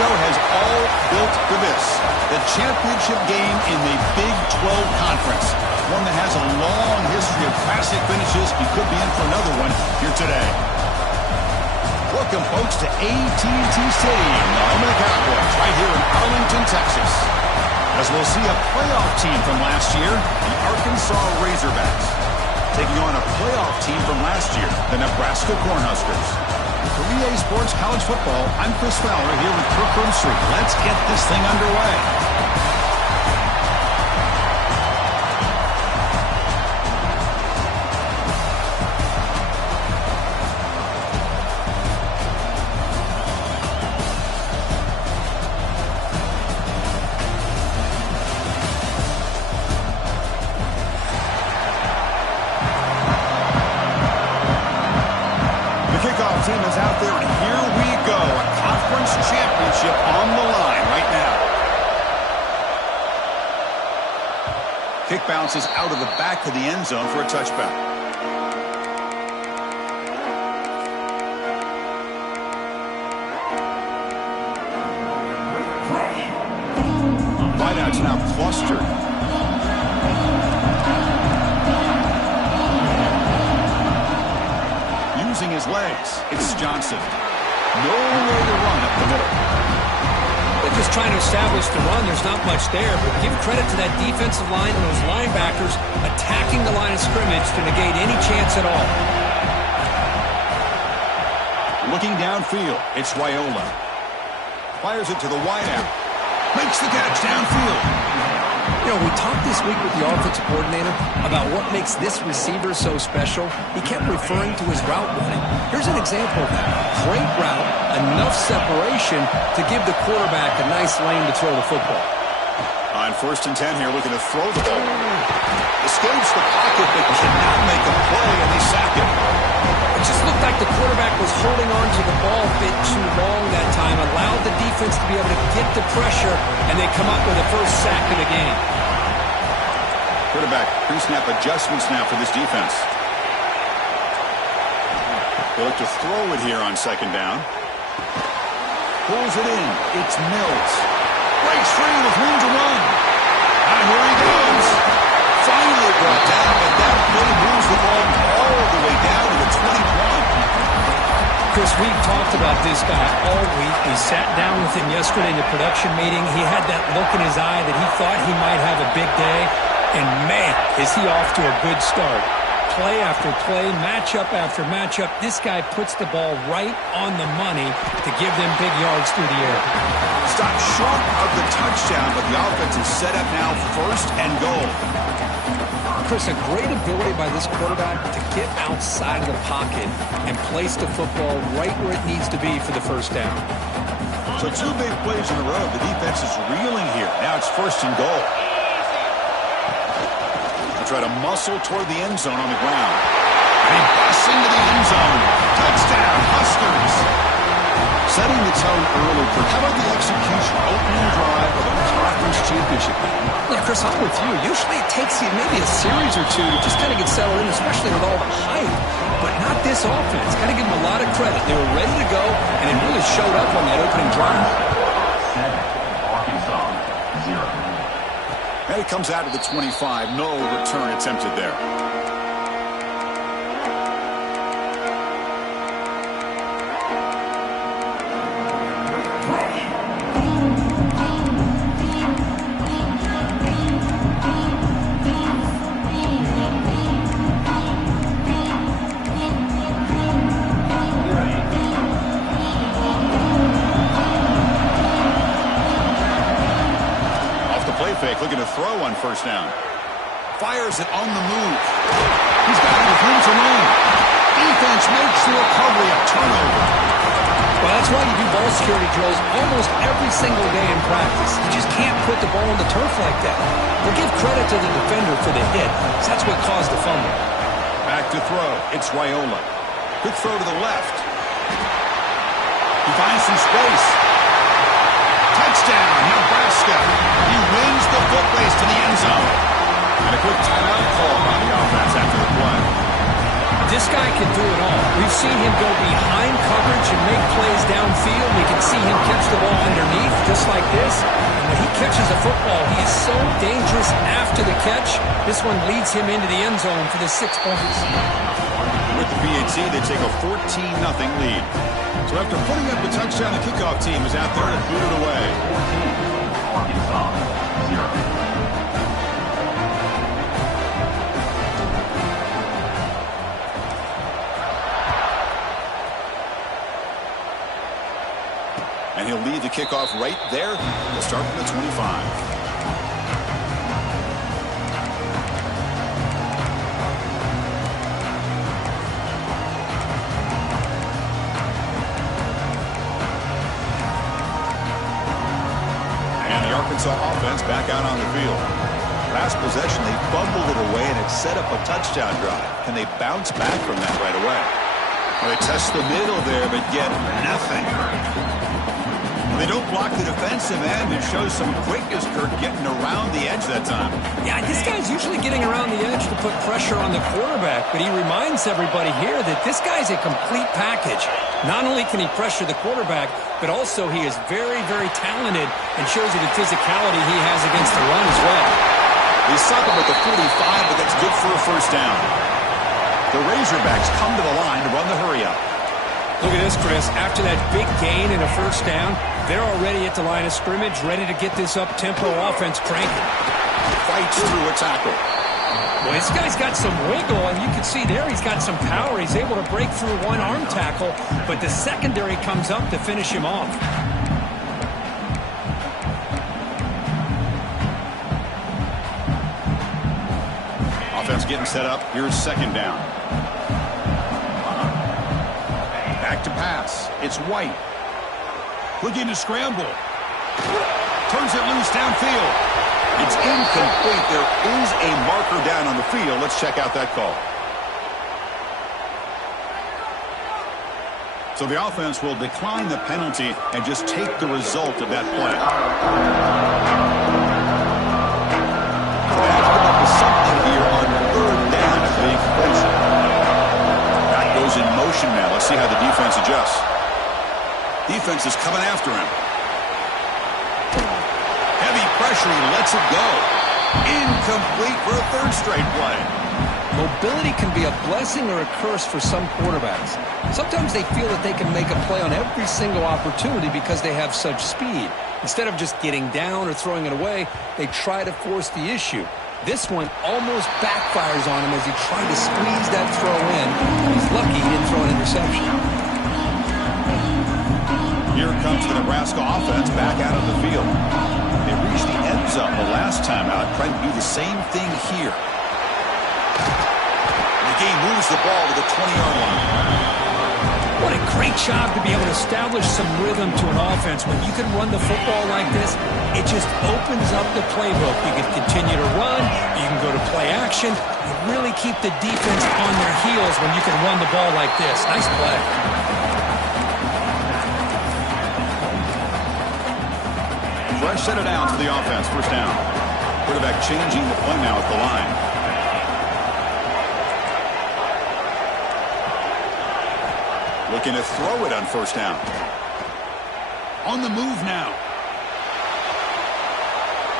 Chicago has all built for this. The championship game in the Big 12 Conference. One that has a long history of classic finishes. You could be in for another one here today. Welcome, folks, to AT&T Stadium, the home of the Cowboys, right here in Arlington, Texas. As we'll see a playoff team from last year, the Arkansas Razorbacks, taking on a playoff team from last year, the Nebraska Cornhuskers. For EA Sports College Football, I'm Chris Fowler here with Kirk Herbstreit. Let's get this thing underway. Team is out there, and here we go. A conference championship on the line right now. Kick bounces out of the back of the end zone for a touchback. Wideouts now clustered. Using his legs, it's Johnson. No way to run up the middle. They're just trying to establish the run. There's not much there, but give credit to that defensive line and those linebackers attacking the line of scrimmage to negate any chance at all. Looking downfield, it's Raiola. Fires it to the wideout. Makes the catch downfield. You know, we talked this week with the offensive coordinator about what makes this receiver so special. He kept referring to his route running. Here's an example of that. Great route, enough separation to give the quarterback a nice lane to throw the football. On 1st and 10 here, looking to throw the ball. Escapes the pocket, but cannot make a play, and they sack him. It just looked like the quarterback was holding on to the ball a bit too long that time, allowed the defense to be able to get the pressure, and they come up with the first sack of the game. Quarterback pre-snap adjustments now for this defense. They look to throw it here on 2nd down. Pulls it in. It's Mills. Breaks free with room to run. And here he goes. Finally brought down, and that play moves the ball all the way down to the 21. Chris, we've talked about this guy all week. We sat down with him yesterday in the production meeting. He had that look in his eye that he thought he might have a big day. And man, is he off to a good start. Play after play, matchup after matchup. This guy puts the ball right on the money to give them big yards through the air. Stopped short of the touchdown, but the offense is set up now 1st and goal. Chris, a great ability by this quarterback to get outside of the pocket and place the football right where it needs to be for the 1st down. So 2 big plays in a row. The defense is reeling here. Now it's 1st and goal. Try to muscle toward the end zone on the ground. And he busts into the end zone. Touchdown, Huskers. Setting the tone early. How about the execution? Opening drive of a conference championship game. Yeah, Chris, I'm with you. Usually it takes you maybe a series or two to just kind of get settled in, especially with all the hype. But not this offense. Got to give them a lot of credit. They were ready to go, and it really showed up on that opening drive. Arkansas, 0. And it comes out of the 25. No return attempted there. Looking to throw on 1st down. Fires it on the move. He's got it with room to run. Defense makes the recovery, a turnover. Well, that's why you do ball security drills almost every single day in practice. You just can't put the ball on the turf like that. We'll give credit to the defender for the hit, because that's what caused the fumble. Back to throw. It's Raiola. Quick throw to the left. He finds some space. Touchdown, Nebraska. He wins the foot race to the end zone. And a quick timeout call by the offense after the play. This guy can do it all. We've seen him go behind coverage and make plays downfield. We can see him catch the ball underneath. bursts like this, and when he catches a football, he is so dangerous after the catch. This one leads him into the end zone for the 6 points. With the PAT, they take a 14-0 lead. So after putting up the touchdown, the kickoff team is out there to boot it away. 14, Arkansas, 0. And he'll lead the kickoff right there. He'll start from the 25. And the Arkansas offense back out on the field. Last possession, they fumbled it away, and it set up a touchdown drive. Can they bounce back from that right away? Well, they test the middle there, but get nothing. They don't block the defensive end. It shows some quickness, Kirk, getting around the edge that time. Yeah, this guy's usually getting around the edge to put pressure on the quarterback, but he reminds everybody here that this guy's a complete package. Not only can he pressure the quarterback, but also he is very, very talented and shows you the physicality he has against the run as well. He's stopping with the 45, but that's good for a first down. The Razorbacks come to the line to run the hurry-up. Look at this, Chris. After that big gain and a first down, they're already at the line of scrimmage, ready to get this up-tempo offense cranking. Fights through a tackle. Boy, this guy's got some wiggle, and you can see there he's got some power. He's able to break through one arm tackle, but the secondary comes up to finish him off. Offense getting set up. Here's second down. Back to pass. It's White. Looking to scramble. Turns it loose downfield. It's incomplete. There is a marker down on the field. Let's check out that call. So the offense will decline the penalty and just take the result of that play. They have to come up with something here on third down if they completion. That goes in motion now. Let's see how the defense adjusts. Defense is coming after him. Heavy pressure. He lets it go. Incomplete for a third straight play. Mobility can be a blessing or a curse for some quarterbacks. Sometimes they feel that they can make a play on every single opportunity because they have such speed. Instead of just getting down or throwing it away, they try to force the issue. This one almost backfires on him as he tried to squeeze that throw in. He's lucky he didn't throw an interception. Here comes the Nebraska offense back out of the field. They reached the end zone the last time out, trying to do the same thing here. The game moves the ball to the 20-yard line. What a great job to be able to establish some rhythm to an offense. When you can run the football like this, it just opens up the playbook. You can continue to run. You can go to play action. You really keep the defense on their heels when you can run the ball like this. Nice play. Fresh set it down to the offense. First down. Quarterback changing the play now at the line. Looking to throw it on first down. On the move now.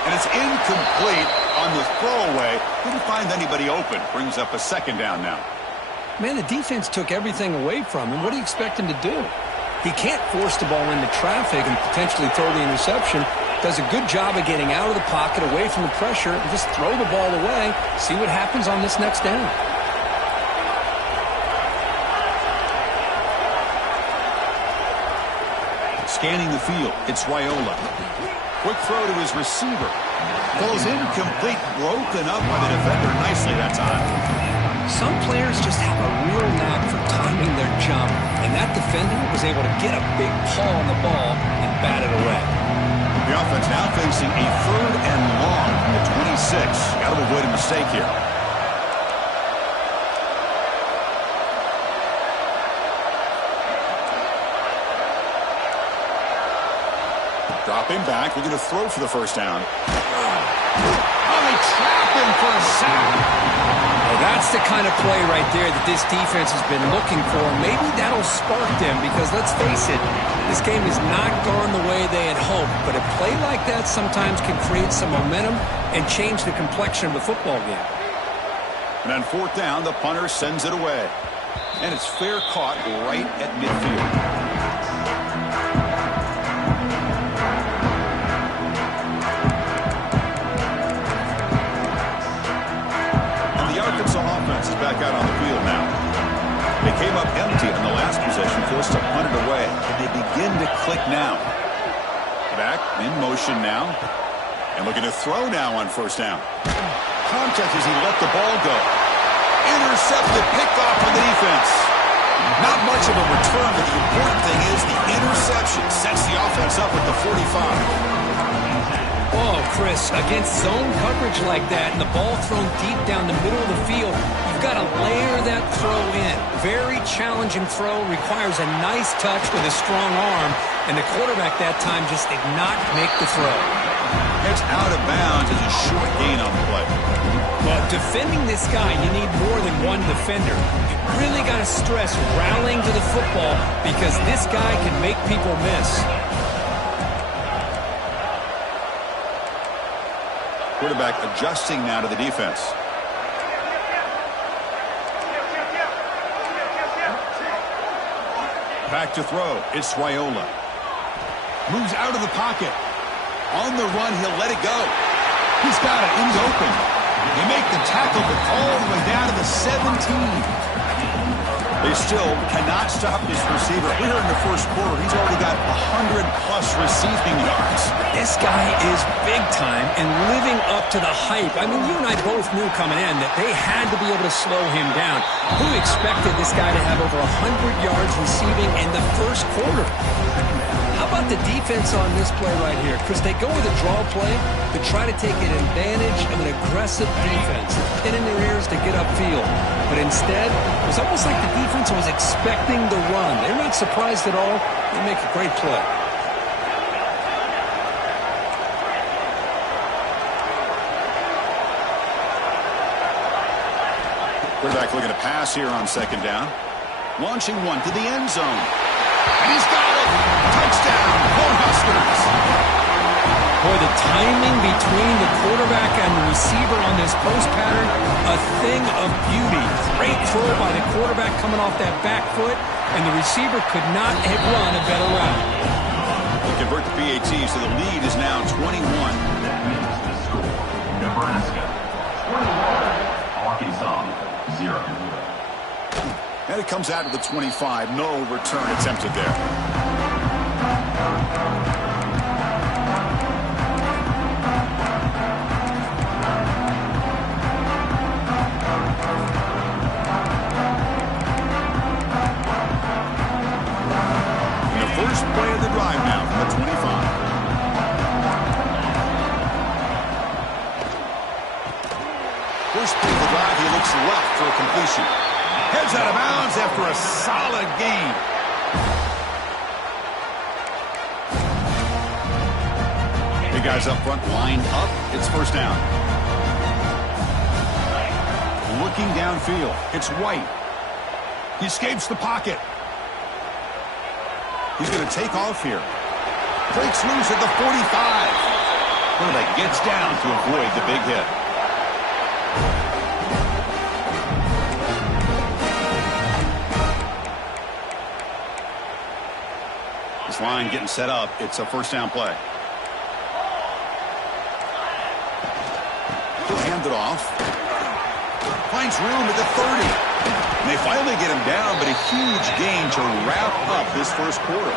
And it's incomplete on the throwaway. Couldn't find anybody open. Brings up a second down now. Man, the defense took everything away from him. What do you expect him to do? He can't force the ball into traffic and potentially throw the interception. Does a good job of getting out of the pocket, away from the pressure, and just throw the ball away. See what happens on this next down. Scanning the field, it's Raiola. Quick throw to his receiver. Ball's incomplete, broken up by the defender nicely that time. Some players just have a real knack for timing their jump, and that defender was able to get a big paw on the ball and bat it away. The offense now facing a third and long at 26. Got to avoid a mistake here. Dropping back, looking to throw for the first down. Oh, they trap him for a sack. Well, that's the kind of play right there that this defense has been looking for. Maybe that'll spark them because, let's face it, this game has not gone the way they had hoped. but a play like that sometimes can create some momentum and change the complexion of the football game. And on fourth down, the punter sends it away. And it's fair caught right at midfield. Arkansas offense is back out on the field now. They came up empty on the last possession, forced to punt it away, and they begin to click now. Back in motion now, and looking to throw now on first down. Contact as he let the ball go. Intercepted, picked off from the defense. Not much of a return, but the important thing is the interception sets the offense up at the 45. Oh, Chris, against zone coverage like that and the ball thrown deep down the middle of the field, you've got to layer that throw in. Very challenging throw, requires a nice touch with a strong arm, and the quarterback that time just did not make the throw. It's out of bounds as a short gain on the play. Well, defending this guy, you need more than one defender. You really got to stress rallying to the football because this guy can make people miss. Quarterback adjusting now to the defense. Back to throw. It's Raiola. Moves out of the pocket. On the run, he'll let it go. He's got it. He's open. They make the tackle, but all the way down to the 17. They still cannot stop this receiver. Here in the first quarter, he's already got 100-plus receiving yards. This guy is big time and living up to the hype. I mean, you and I both knew coming in that they had to be able to slow him down. Who expected this guy to have over 100 yards receiving in the first quarter? How about the defense on this play right here? Because they go with a draw play to try to take an advantage of an aggressive defense, pinning their ears to get upfield. But instead, it was almost like the defense was expecting the run. They're not surprised at all. They make a great play. Quarterback looking to pass here on second down. Launching one to the end zone. And he's got it! Touchdown, Cornhuskers! Boy, the timing between the quarterback and the receiver on this post pattern, a thing of beauty. Great throw by the quarterback coming off that back foot, and the receiver could not have run a better route. They convert the PAT, so the lead is now 21. Nebraska 21, Arkansas 0. And it comes out to the 25. No return attempted there. And the first play of the drive now from the 25. First play of the drive, he looks left for a completion. Heads out of bounds after a solid gain. Big guys up front lined up. It's first down. Looking downfield. It's White. He escapes the pocket. He's going to take off here. Breaks loose at the 45. Quarterback gets down to avoid the big hit. Line getting set up. It's a first down play. He'll hand it off. Finds room at the 30. And they finally get him down, but a huge gain to wrap up this first quarter.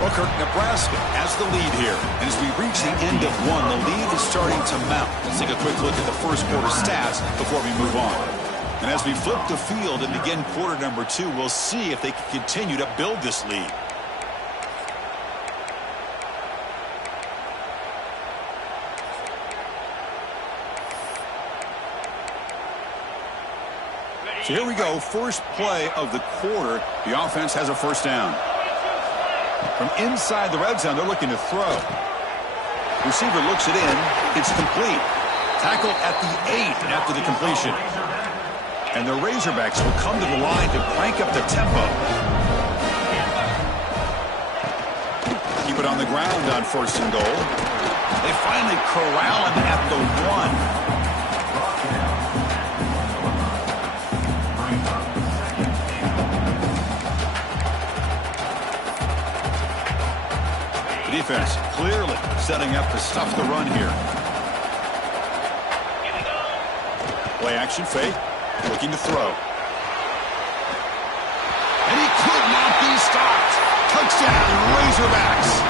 Booker, Nebraska has the lead here. And as we reach the end of one, the lead is starting to mount. Let's take a quick look at the first quarter stats before we move on. And as we flip the field and begin quarter number 2, we'll see if they can continue to build this lead. So here we go, first play of the quarter. The offense has a first down. From inside the red zone, they're looking to throw. Receiver looks it in. It's complete. Tackle at the 8 after the completion. And the Razorbacks will come to the line to crank up the tempo. it on the ground on 1st and goal. They finally corral him at the 1. Defense clearly setting up to stuff the run here. Play action fake. Looking to throw. And he could not be stopped. Touchdown, Razorbacks.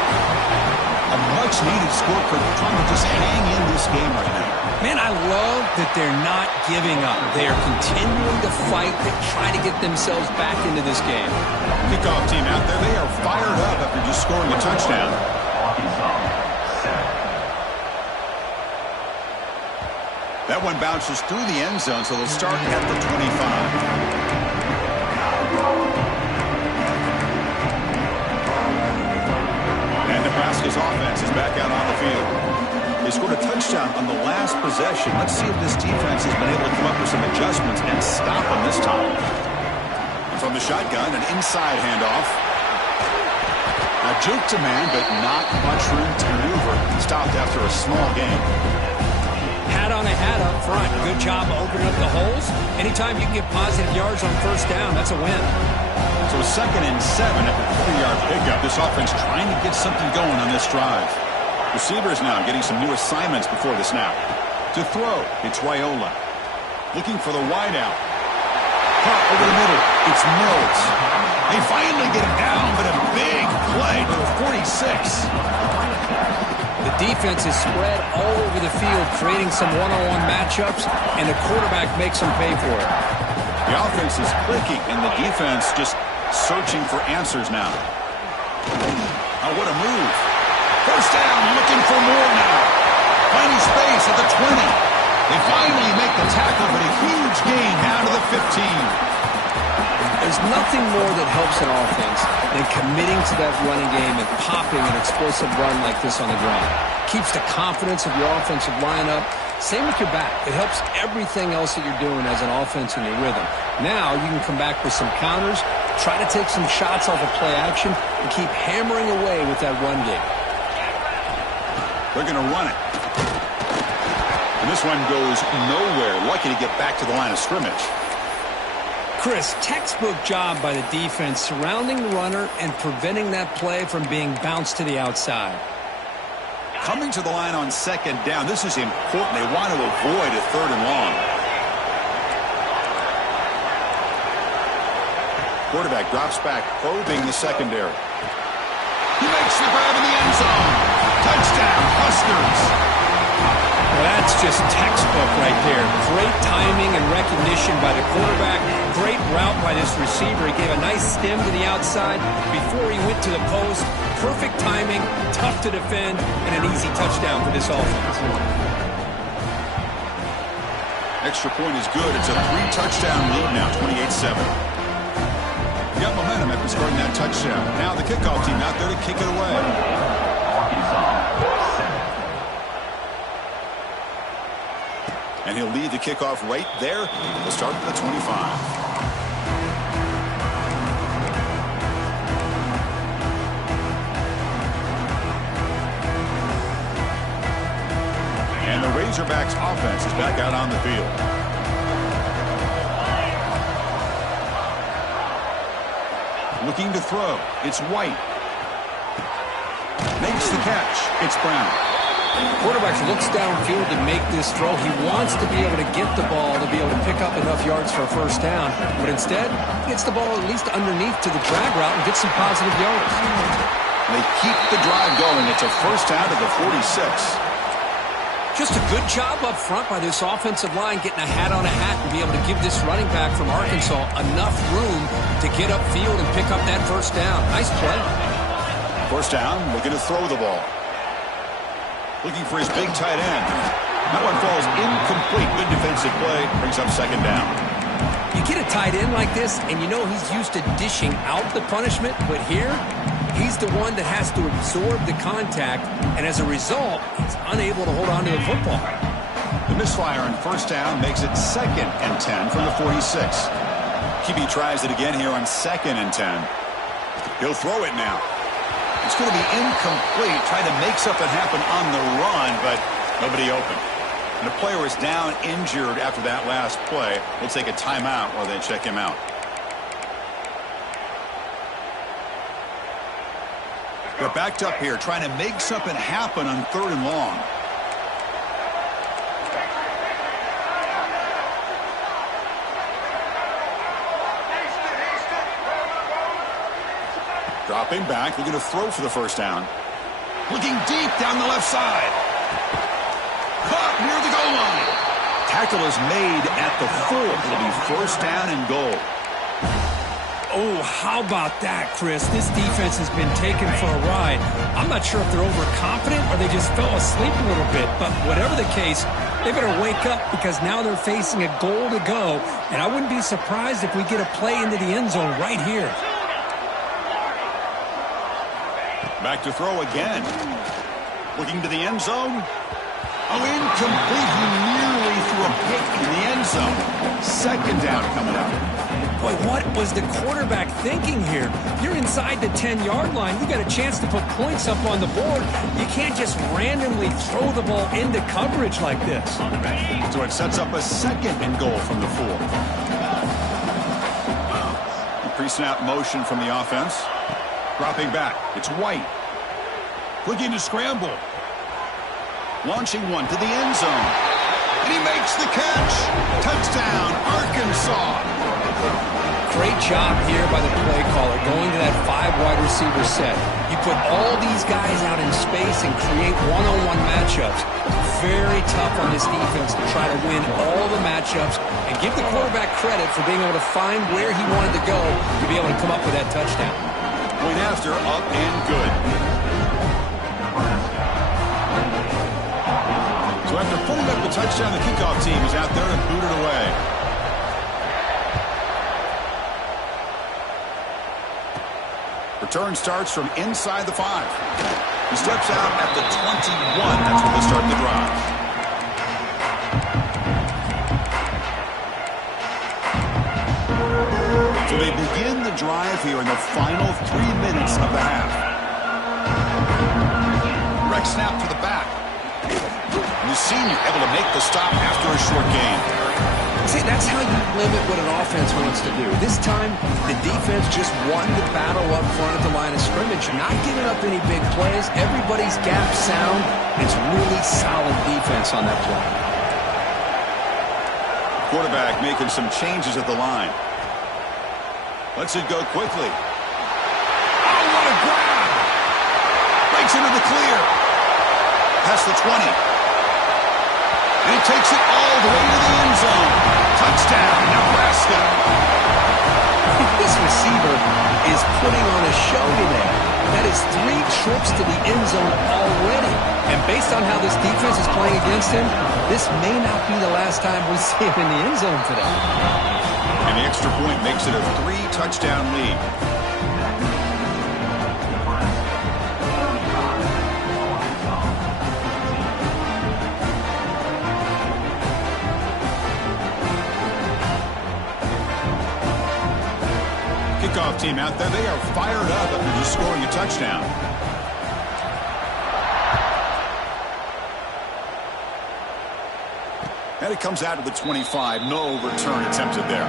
A much-needed score, trying to just hang in this game right now. Man, I love that they're not giving up. They are continuing to fight to try to get themselves back into this game. Kickoff team out there, they are fired up after just scoring a touchdown. That one bounces through the end zone, so they'll start at the 25. Nebraska's offense is back out on the field. They scored a touchdown on the last possession. Let's see if this defense has been able to come up with some adjustments and stop them this time. From the shotgun, an inside handoff. A juke to man, but not much room to maneuver. Stopped after a small gain. Hat on a hat up front. Good job opening up the holes. Anytime you can get positive yards on 1st down, that's a win. So 2nd and 7 after a 4-yard pickup. This offense trying to get something going on this drive. Receivers now getting some new assignments before the snap. To throw, it's Raiola. Looking for the wideout. Caught over the middle. It's Mills. They finally get him down, but a big play to the 46. The defense is spread all over the field, creating some one-on-one matchups, and the quarterback makes them pay for it. The offense is clicking, and the defense just searching for answers now. Oh, what a move. 1st down, looking for more now. Finding space at the 20. They finally make the tackle, but a huge gain down to the 15. There's nothing more that helps an offense than committing to that running game and popping an explosive run like this on the ground. Keeps the confidence of your offensive lineup. Same with your back. It helps everything else that you're doing as an offense in your rhythm. Now you can come back with some counters, try to take some shots off of play action, and keep hammering away with that run game. They're going to run it. And this one goes nowhere. Lucky to get back to the line of scrimmage. Chris, textbook job by the defense surrounding the runner and preventing that play from being bounced to the outside. Coming to the line on 2nd down. This is important. They want to avoid a 3rd and long. Quarterback drops back, probing the secondary. He makes the grab in the end zone. Touchdown, Huskers. Well, that's just textbook right there. Great timing and recognition by the quarterback. Great route by this receiver. He gave a nice stem to the outside before he went to the post. Perfect timing, tough to defend, and an easy touchdown for this offense. Extra point is good. It's a 3-touchdown lead now, 28-7. Got momentum after scoring that touchdown. Now the kickoff team out there to kick it away. And he'll lead the kickoff right there. We'll start at the 25. And the Razorbacks offense is back out on the field. Looking to throw. It's White. Makes the catch. It's Brown. Quarterback looks downfield to make this throw. He wants to be able to get the ball to be able to pick up enough yards for a 1st down. But instead, he gets the ball at least underneath to the drag route and gets some positive yards. They keep the drive going. It's a 1st down to the 46. Just a good job up front by this offensive line, getting a hat on a hat and be able to give this running back from Arkansas enough room to get upfield and pick up that 1st down. Nice play. 1st down, looking to throw the ball. Looking for his big tight end. That one falls incomplete. Good defensive play. Brings up 2nd down. You get a tight end like this, and you know he's used to dishing out the punishment, but here, he's the one that has to absorb the contact, and as a result, he's unable to hold on to the football. The misfire on 1st down makes it 2nd and 10 from the 46. QB tries it again here on 2nd and 10. He'll throw it now. It's going to be incomplete. Trying to make something happen on the run, but nobody open. And the player is down injured after that last play. We'll take a timeout while they check him out. They're backed up here, trying to make something happen on 3rd and long. Dropping back, they're going to throw for the first down. Looking deep down the left side. Caught near the goal line. Tackle is made at the 4. It'll be first down and goal. Oh, how about that, Chris? This defense has been taken for a ride. I'm not sure if they're overconfident or they just fell asleep a little bit, but whatever the case, they better wake up because now they're facing a goal to go, and I wouldn't be surprised if we get a play into the end zone right here. Back to throw again. Looking to the end zone. Oh, incomplete. He nearly threw a pick in the end zone. Second down coming up. Boy, what was the quarterback thinking here? You're inside the 10-yard line. You got a chance to put points up on the board. You can't just randomly throw the ball into coverage like this. So it sets up a 2nd and goal from the 4. Pre-snap motion from the offense. Dropping back. It's White. Looking to scramble. Launching one to the end zone. And he makes the catch. Touchdown, Arkansas. Great job here by the play caller going to that 5 wide receiver set. You put all these guys out in space and create one-on-one matchups. Very tough on this defense to try to win all the matchups and give the quarterback credit for being able to find where he wanted to go to be able to come up with that touchdown. Point after, up and good. So after putting up the touchdown, the kickoff team is out there and booted away. Return starts from inside the 5. He steps out at the 21. That's where they start the drive. So they begin the drive here in the final 3 minutes of the half. Direct snap to the back. And the senior able to make the stop after a short gain. See, that's how you limit what an offense wants to do. This time, the defense just won the battle up front at the line of scrimmage, not giving up any big plays. Everybody's gap sound. It's really solid defense on that play. Quarterback making some changes at the line. Lets it go quickly. Oh, what a grab! Breaks into the clear. Past the 20. And he takes it all the way to the end zone. Touchdown, Nebraska. This receiver is putting on a show today. That is 3 trips to the end zone already. And based on how this defense is playing against him, this may not be the last time we see him in the end zone today. And the extra point makes it a 3-touchdown lead. Kickoff team out there, they are fired up after just scoring a touchdown. And it comes out to the 25. No return attempted there.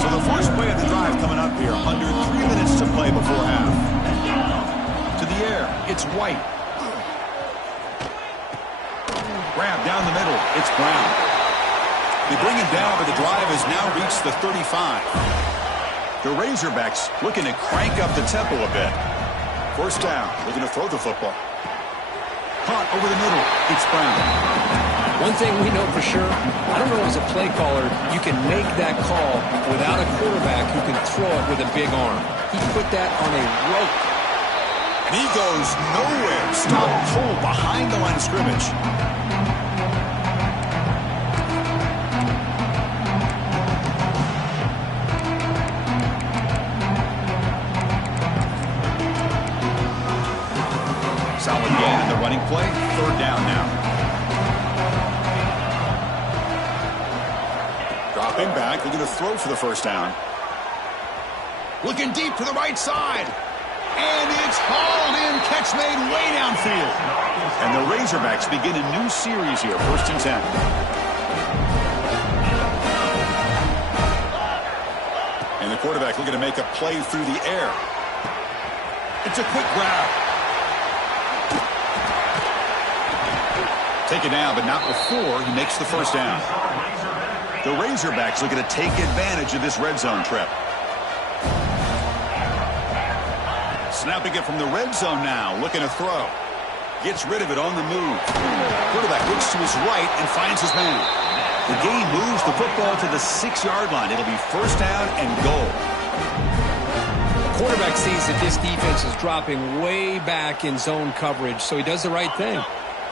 So the first play of the drive coming up here. Under 3 minutes to play before half. To the air, it's White. Grab down the middle, it's Brown. They bring him down, but the drive has now reached the 35. The Razorbacks looking to crank up the tempo a bit. First down, looking to throw the football. Caught over the middle, it's Brown. One thing we know for sure, I don't know as a play caller, you can make that call without a quarterback who can throw it with a big arm. He put that on a rope. And he goes nowhere. Stop pull behind the line of scrimmage. Solid gain in the running play. Third down now. Dropping back, looking to throw for the first down. Looking deep to the right side. And it's hauled in. Catch made way downfield. And the Razorbacks begin a new series here. 1st and 10. And the quarterback looking to make a play through the air. It's a quick grab. Take it down, but not before he makes the first down. The Razorbacks looking to take advantage of this red zone trip. Snapping it from the red zone now, looking to throw. Gets rid of it on the move. Quarterback looks to his right and finds his man. The game moves the football to the 6-yard line. It'll be first down and goal. The quarterback sees that this defense is dropping way back in zone coverage, so he does the right thing.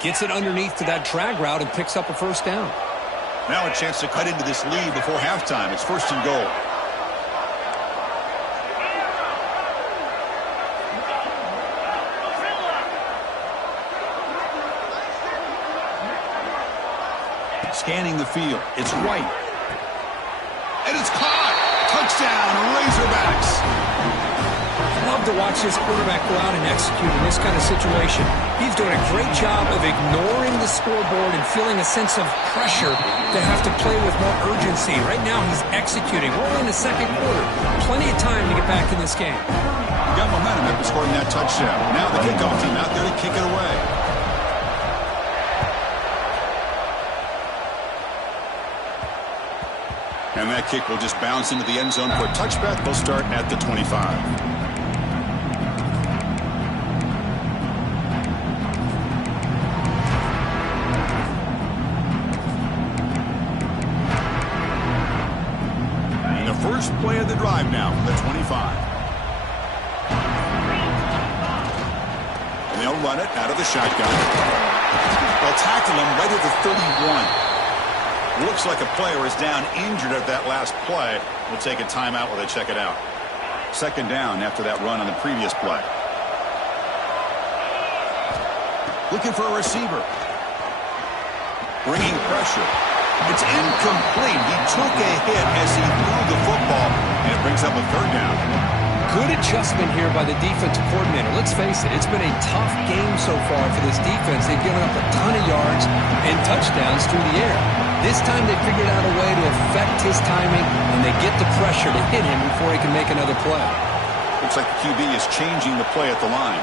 Gets it underneath to that drag route and picks up a first down. Now a chance to cut into this lead before halftime. It's 1st and goal. Scanning the field. It's White. And it's caught. Touchdown, Razorbacks. I love to watch this quarterback go out and execute in this kind of situation. He's doing a great job of ignoring the scoreboard and feeling a sense of pressure to have to play with more urgency. Right now he's executing. We're in the second quarter. Plenty of time to get back in this game. Got momentum after scoring that touchdown. Now the kickoff team out there to kick it away. And that kick will just bounce into the end zone for a touchback. They'll start at the 25. First play of the drive now from the 25. And they'll run it out of the shotgun. They'll tackle him right at the 31. Looks like a player is down injured at that last play. We'll take a timeout while they check it out. 2nd down after that run on the previous play. Looking for a receiver. Bringing pressure. It's incomplete. He took a hit as he threw the football, and it brings up a 3rd down. Good adjustment here by the defensive coordinator. Let's face it, it's been a tough game so far for this defense. They've given up a ton of yards and touchdowns through the air. This time they figured out a way to affect his timing, and they get the pressure to hit him before he can make another play. Looks like the QB is changing the play at the line.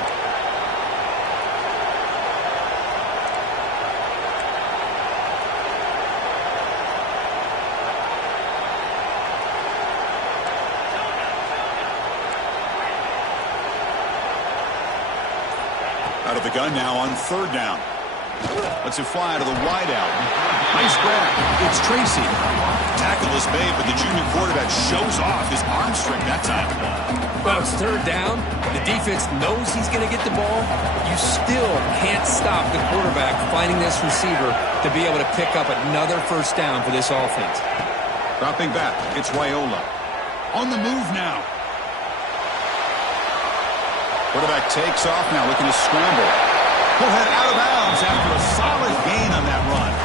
Out of the gun now on 3rd down. Lets it fly to the wide out. Nice grab. It's Tracy. Tackle is made, but the junior quarterback shows off his arm strength that time. Well, it's 3rd down. The defense knows he's going to get the ball. You still can't stop the quarterback finding this receiver to be able to pick up another first down for this offense. Dropping back. It's Raiola. On the move now. Quarterback takes off now, looking to scramble. He'll head out of bounds after a solid gain on that run.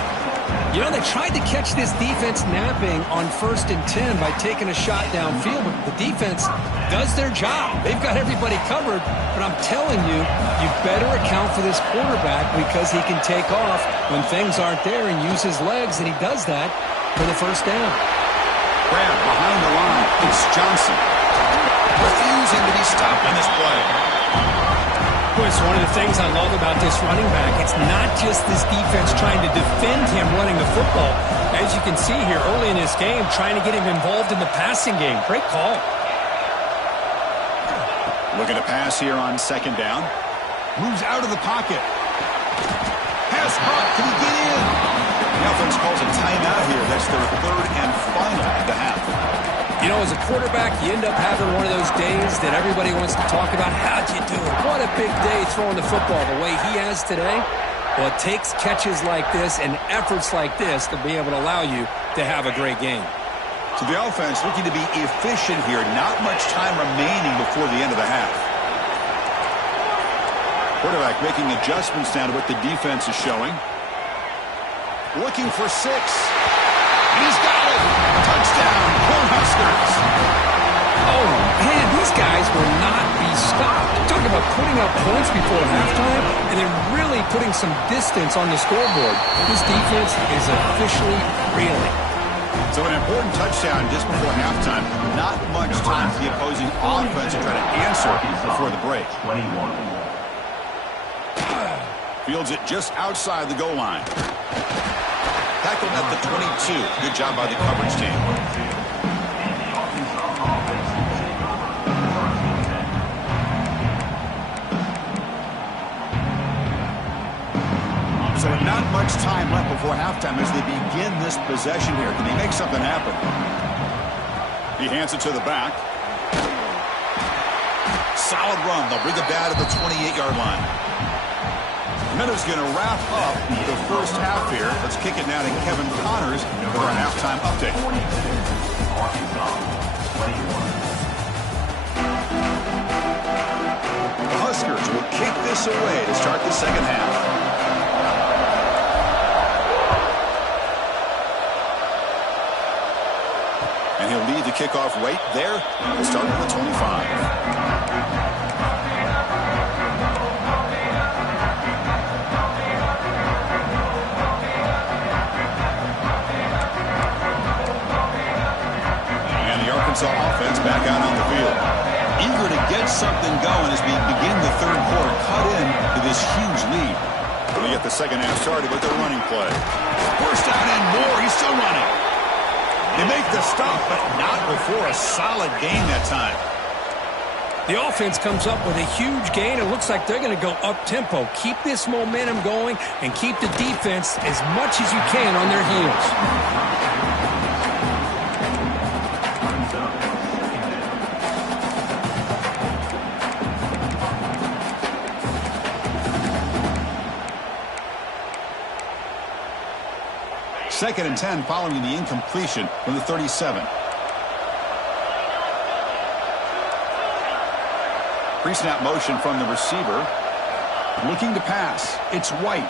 You know, they tried to catch this defense napping on 1st and 10 by taking a shot downfield, but the defense does their job. They've got everybody covered, but I'm telling you, you better account for this quarterback because he can take off when things aren't there and use his legs, and he does that for the first down. Grab behind the line. It's Johnson. Refusing to be stopped on this play. Boy, it's one of the things I love about this running back. It's not just this defense trying to defend him running the football. As you can see here early in this game, trying to get him involved in the passing game. Great call. Looking to pass here on 2nd down. Moves out of the pocket. Pass caught. Can he get in? The offense calls a timeout here. That's their 3rd and final of the half. You know, as a quarterback, you end up having one of those days that everybody wants to talk about. How'd you do it? What a big day throwing the football the way he has today. Well, it takes catches like this and efforts like this to be able to allow you to have a great game. So the offense looking to be efficient here. Not much time remaining before the end of the half. Quarterback making adjustments now to what the defense is showing. Looking for 6. And he's got it. Touchdown. Touchdown, Cornhuskers. Oh, man, these guys will not be stopped. Talk about putting up points before halftime and then really putting some distance on the scoreboard. This defense is officially reeling. So an important touchdown just before halftime. Not much time for the opposing offense to try to answer before the break. 21. Fields it just outside the goal line. Tackled at the 22. Good job by the coverage team. So not much time left before halftime as they begin this possession here. Can they make something happen? He hands it to the back. Solid run. They'll bring it back to the 28-yard line. Minutes going to wrap up the first half here. Let's kick it now to Kevin Connors for our halftime update. The Huskers will kick this away to start the second half. And he'll lead the kickoff right there. We'll start with the 25. Arkansas offense back out on the field. Eager to get something going as we begin the third quarter. Cut in to this huge lead. We get the second half started with their running play. First down and more. He's still running. They make the stop, but not before a solid gain that time. The offense comes up with a huge gain. It looks like they're going to go up-tempo. Keep this momentum going and keep the defense as much as you can on their heels. Second and 10 following the incompletion from the 37. Pre-snap motion from the receiver. Looking to pass. It's White.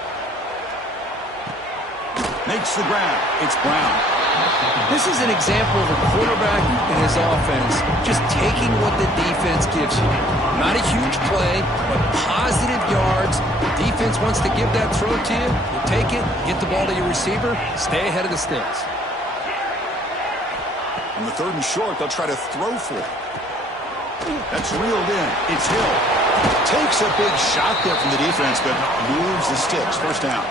Makes the grab. It's Brown. This is an example of a quarterback and his offense just taking what the defense gives you. Not a huge play, but positive yards. The defense wants to give that throw to you. You take it, get the ball to your receiver, stay ahead of the sticks. On the third and short, they'll try to throw for it. That's reeled in. It's Hill. Takes a big shot there from the defense, but moves the sticks. First down.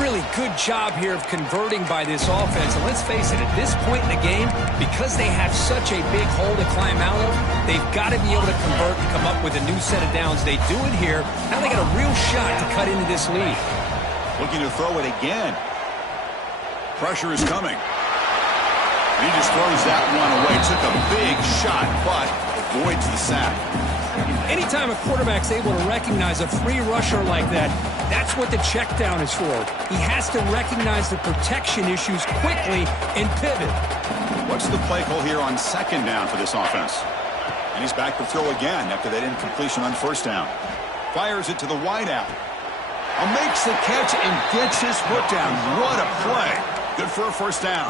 Really good job here of converting by this offense. And let's face it, at this point in the game, because they have such a big hole to climb out of, they've got to be able to convert and come up with a new set of downs. They do it here. Now they got a real shot to cut into this lead. Looking to throw it again. Pressure is coming. He just throws that one away. Took a big shot, but avoids the sack. Anytime a quarterback's able to recognize a free rusher like that, that's what the check down is for. He has to recognize the protection issues quickly and pivot. What's the play call here on second down for this offense? And he's back to throw again after that incompletion on first down. Fires it to the wideout. Makes the catch and gets his foot down. What a play. Good for a first down.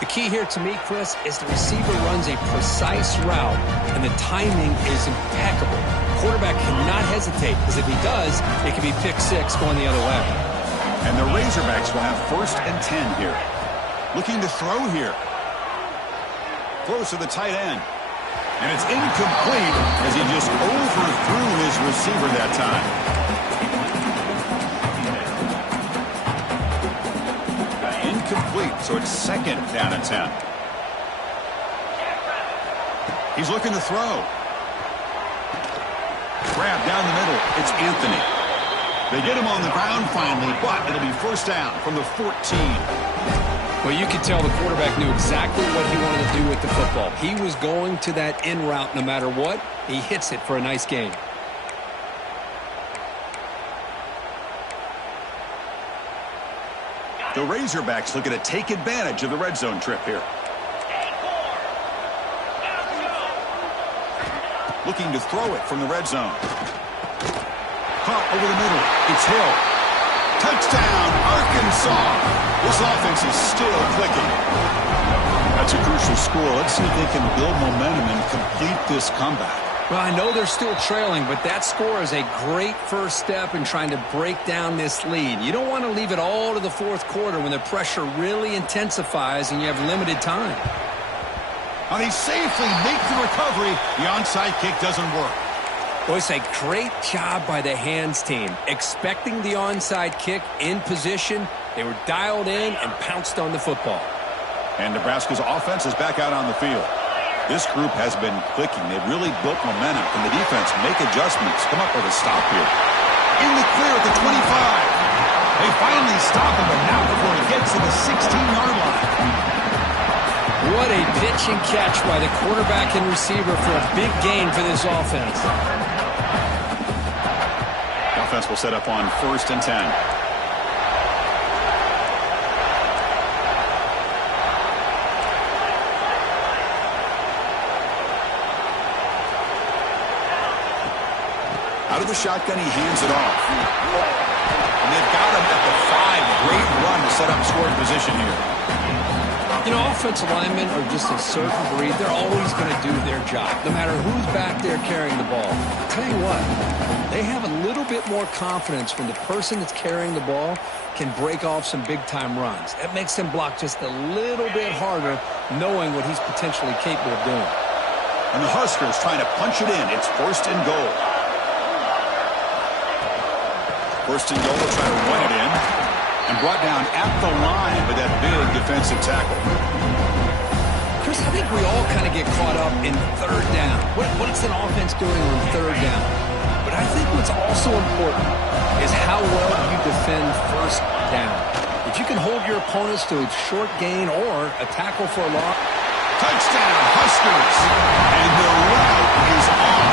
The key here to me, Chris, is the receiver runs a precise route, and the timing is impeccable. Quarterback cannot hesitate, because if he does, it could be pick six going the other way. And the Razorbacks will have first and 10 here. Looking to throw here. Throws to the tight end. And it's incomplete as he just overthrew his receiver that time. Incomplete, so it's second down and 10. He's looking to throw. Grab down the middle. It's Anthony. They get him on the ground finally, but it'll be first down from the 14. Well, you could tell the quarterback knew exactly what he wanted to do with the football. He was going to that in route no matter what. He hits it for a nice gain. The Razorbacks looking to take advantage of the red zone trip here. Looking to throw it from the red zone. Caught over the middle. It's Hill. Touchdown, Arkansas. This offense is still clicking. That's a crucial score. Let's see if they can build momentum and complete this comeback. Well, I know they're still trailing, but that score is a great first step in trying to break down this lead. You don't want to leave it all to the fourth quarter when the pressure really intensifies and you have limited time. And they safely make the recovery. The onside kick doesn't work. Boys, a great job by the hands team. Expecting the onside kick in position, they were dialed in and pounced on the football. And Nebraska's offense is back out on the field. This group has been clicking. They've really built momentum. Can the defense make adjustments? Come up with a stop here. In the clear at the 25. They finally stop him, but now before he gets to the 16-yard line. What a pitch and catch by the quarterback and receiver for a big gain for this offense. The offense will set up on 1st and 10. Out of the shotgun, he hands it off. And they've got him at the 5. Great run to set up scoring position here. You know, offensive linemen are just a certain breed. They're always going to do their job, no matter who's back there carrying the ball. I'll tell you what, they have a little bit more confidence when the person that's carrying the ball can break off some big-time runs. That makes them block just a little bit harder, knowing what he's potentially capable of doing. And the Huskers trying to punch it in. It's 1st and goal. 1st and goal, they'll try to run it in. And brought down at the line with that big defensive tackle. Chris, I think we all kind of get caught up in 3rd down. What's an offense doing on 3rd down? But I think what's also important is how well you defend 1st down. If you can hold your opponents to a short gain or a tackle for a loss. Touchdown, Huskers. And the route is on.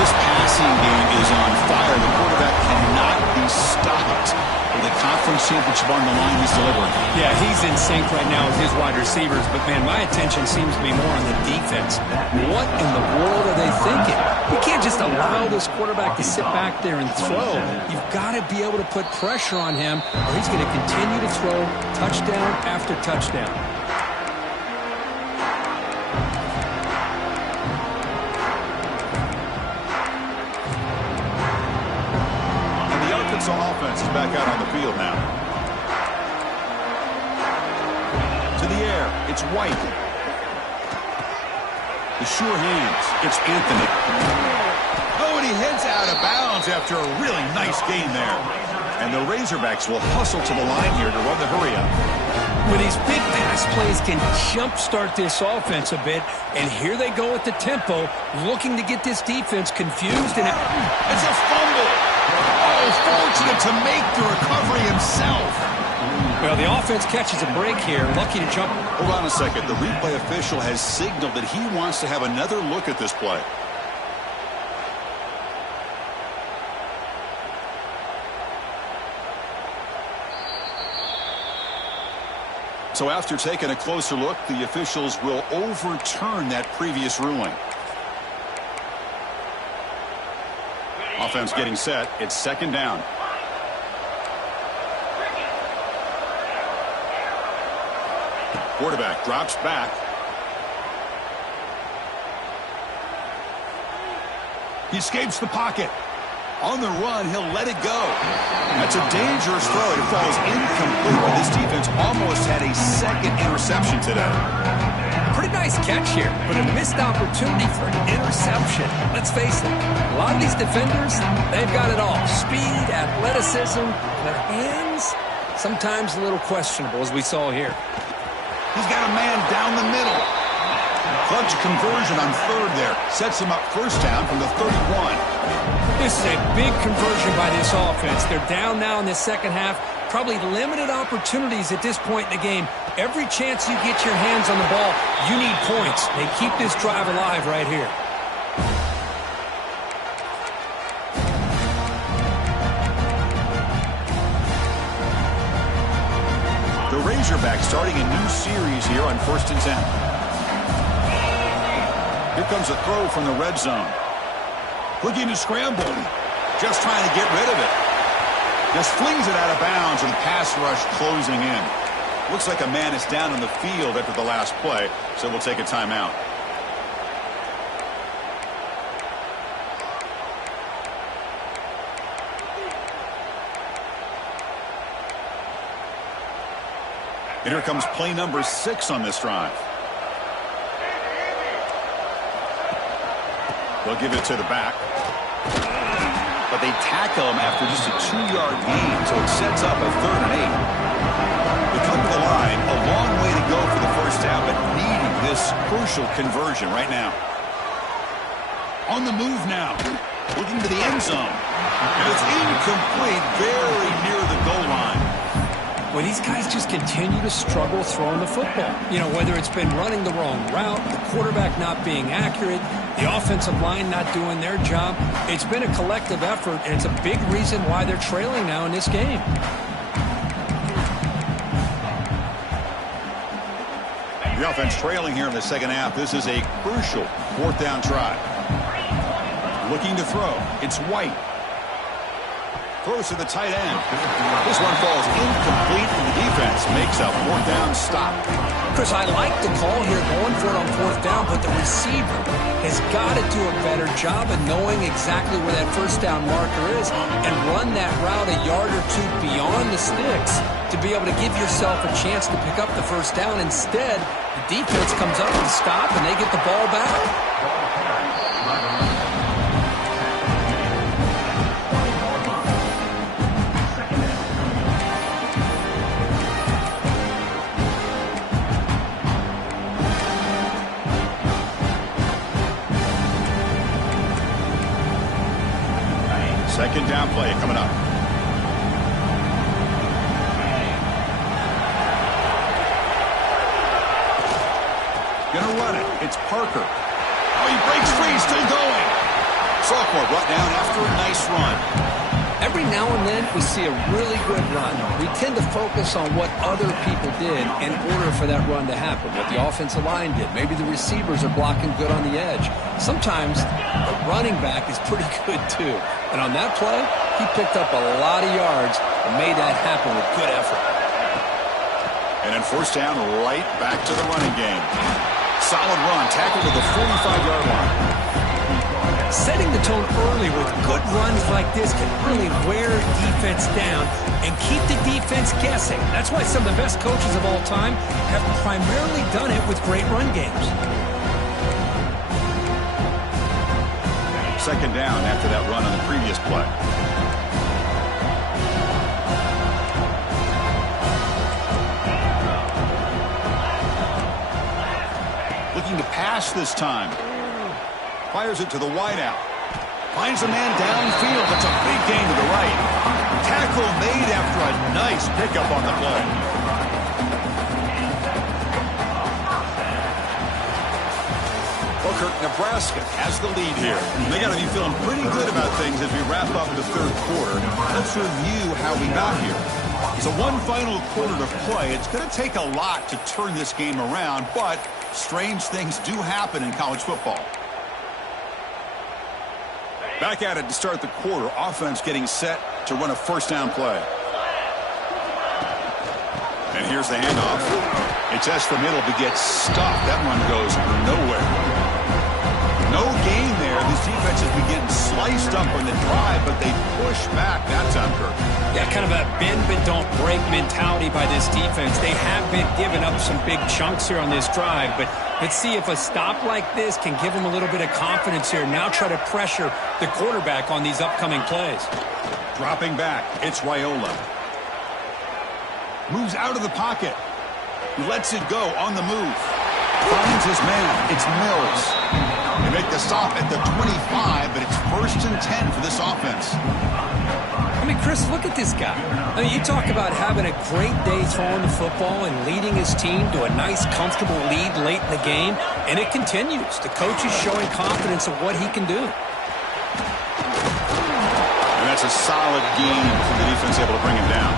This passing game is on fire. The quarterback cannot be stopped. With the conference championship on the line, he's delivering. Yeah, he's in sync right now with his wide receivers, but, man, my attention seems to be more on the defense. What in the world are they thinking? You can't just allow this quarterback to sit back there and throw. You've got to be able to put pressure on him, or he's going to continue to throw touchdown after touchdown. Offense is back out on the field now. To the air, it's White. The sure hands, it's Anthony. Oh, and he heads out of bounds after a really nice game there. And the Razorbacks will hustle to the line here to run the hurry up. Well, these big pass plays can jumpstart this offense a bit, and here they go at the tempo, looking to get this defense confused. And it's a fumble. Oh, fortunate to make the recovery himself. Well, the offense catches a break here, lucky to jump. Hold on a second. The replay official has signaled that he wants to have another look at this play. So after taking a closer look, the officials will overturn that previous ruling. Offense getting set. It's 2nd down. Quarterback drops back. He escapes the pocket. On the run, he'll let it go. That's a dangerous throw. It falls incomplete, but this defense almost had a 2nd interception today. Pretty nice catch here, but a missed opportunity for an interception. Let's face it, a lot of these defenders, they've got it all. Speed, athleticism, their hands, sometimes a little questionable, as we saw here. He's got a man down the middle. Clutch conversion on 3rd there. Sets him up 1st down from the 31. This is a big conversion by this offense. They're down now in the 2nd half. Probably limited opportunities at this point in the game. Every chance you get your hands on the ball, you need points. They keep this drive alive right here. The Razorbacks starting a new series here on 1st and 10. Here comes a throw from the red zone. Looking to scramble. Just trying to get rid of it. Just flings it out of bounds, and the pass rush closing in. Looks like a man is down on the field after the last play, so we'll take a timeout. And here comes play number 6 on this drive. They'll give it to the back. But they tackle him after just a 2-yard gain, so it sets up a 3rd and 8. They come to the line, a long way to go for the first down, but needing this crucial conversion right now. On the move now, looking to the end zone. And it's incomplete, very near the goal line. Well, these guys just continue to struggle throwing the football. You know, whether it's been running the wrong route, the quarterback not being accurate, the offensive line not doing their job. It's been a collective effort, and it's a big reason why they're trailing now in this game. The offense trailing here in the second half. This is a crucial 4th down try. Looking to throw. It's White. Throws to the tight end. This one falls incomplete, and the defense makes a 4th down stop. Chris, I like the call here going for it on 4th down, but the receiver has got to do a better job of knowing exactly where that 1st down marker is and run that route a yard or 2 beyond the sticks to be able to give yourself a chance to pick up the 1st down. Instead, the defense comes up with a stop, and they get the ball back. Second down play coming up. Gonna run it. It's Parker. Oh, he breaks free. Still going. Sophomore brought down after a nice run. Every now and then we see a really good run. We tend to focus on what other people did in order for that run to happen, what the offensive line did. Maybe the receivers are blocking good on the edge. Sometimes the running back is pretty good too. And on that play, he picked up a lot of yards and made that happen with good effort. And then 1st down, right back to the running game. Solid run, tackled to the 45-yard line. Setting the tone early with good runs like this can really wear defense down and keep the defense guessing. That's why some of the best coaches of all time have primarily done it with great run games. Second down after that run on the previous play. Looking to pass this time. Fires it to the wideout. Finds a man downfield. That's a big gain to the right. Tackle made after a nice pickup on the play. Booker, Nebraska has the lead here. They got to be feeling pretty good about things as we wrap up the 3rd quarter. Let's review how we got here. So one final quarter to play. It's going to take a lot to turn this game around, but strange things do happen in college football. Back at it to start the quarter. Offense getting set to run a 1st down play. And here's the handoff. It's the middle to get stopped. That run goes nowhere. No gain there. This defense has been getting sliced up on the drive, but they push back that time, Kirk. Yeah, kind of a bend but don't break mentality by this defense. They have been giving up some big chunks here on this drive, but let's see if a stop like this can give them a little bit of confidence here. Now try to pressure the quarterback on these upcoming plays. Dropping back, it's Raiola. Moves out of the pocket. Lets it go on the move. Finds his man. It's Mills. They make the stop at the 25, but it's 1st and 10 for this offense. I mean, Chris, look at this guy. I mean, you talk about having a great day throwing the football and leading his team to a nice, comfortable lead late in the game, and it continues. The coach is showing confidence of what he can do. And that's a solid game for the defense able to bring him down.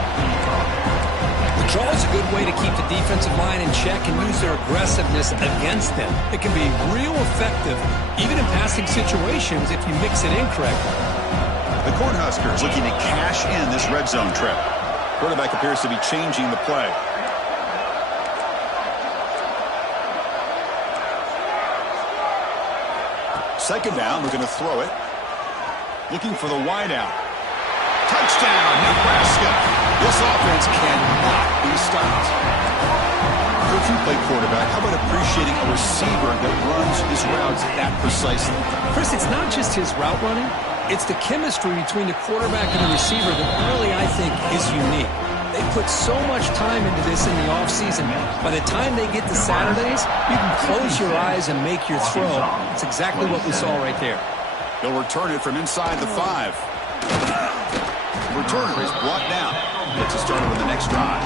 The draw is a good way to keep the defensive line in check and use their aggressiveness against them. It can be real effective, even in passing situations, if you mix it in correctly. The Cornhuskers looking to cash in this red zone trip. Quarterback appears to be changing the play. Second down, they're going to throw it. Looking for the wideout. Touchdown, Nebraska. This offense cannot be stopped. If you play quarterback, how about appreciating a receiver that runs his routes that precisely? Chris, it's not just his route running. It's the chemistry between the quarterback and the receiver that really, I think, is unique. They put so much time into this in the offseason. By the time they get to Saturdays, you can close your eyes and make your throw. That's exactly what we saw right there. They'll return it from inside the 5. The returner is brought down. Gets us started with the next drive.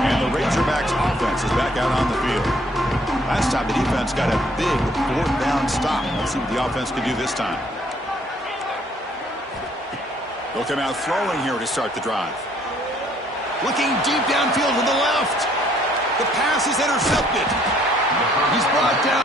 And the Razorbacks offense is back out on the field. Last time the defense got a big 4th down stop. Let's see what the offense can do this time. They'll come out throwing here to start the drive. Looking deep downfield to the left. The pass is intercepted. He's brought down